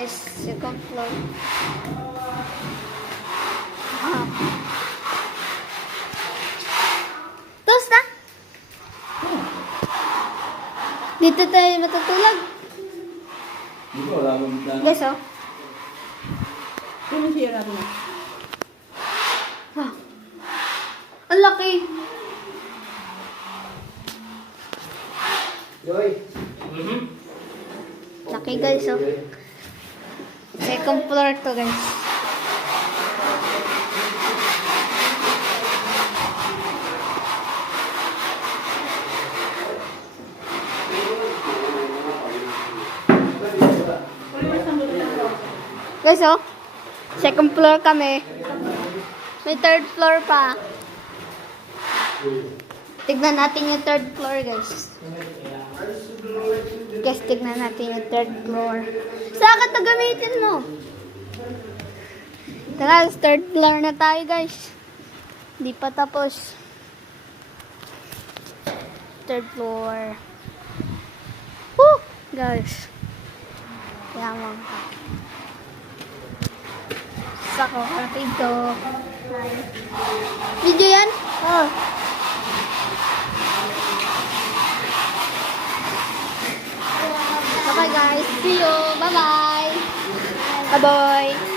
is second floor. Ah. Tapos na? Dito tayo matutulog. Dito, wala akong bintana. Guys, oh. Ano siya natin na? Ah. Ang laki. Joy. Laki, guys, oh. Second floor to, guys. Guys, oh. Second floor kami. May third floor pa. Tignan natin yung third floor, guys. Guys, tignan natin yung third floor. Saan ka ito gamitin mo? Tara, third floor na tayo, guys. Hindi pa tapos. Third floor. Woo! Guys. Yaman ka. Sako ka dito. Video yan? Oh. Okay guys, see you. Bye-bye. Bye-bye.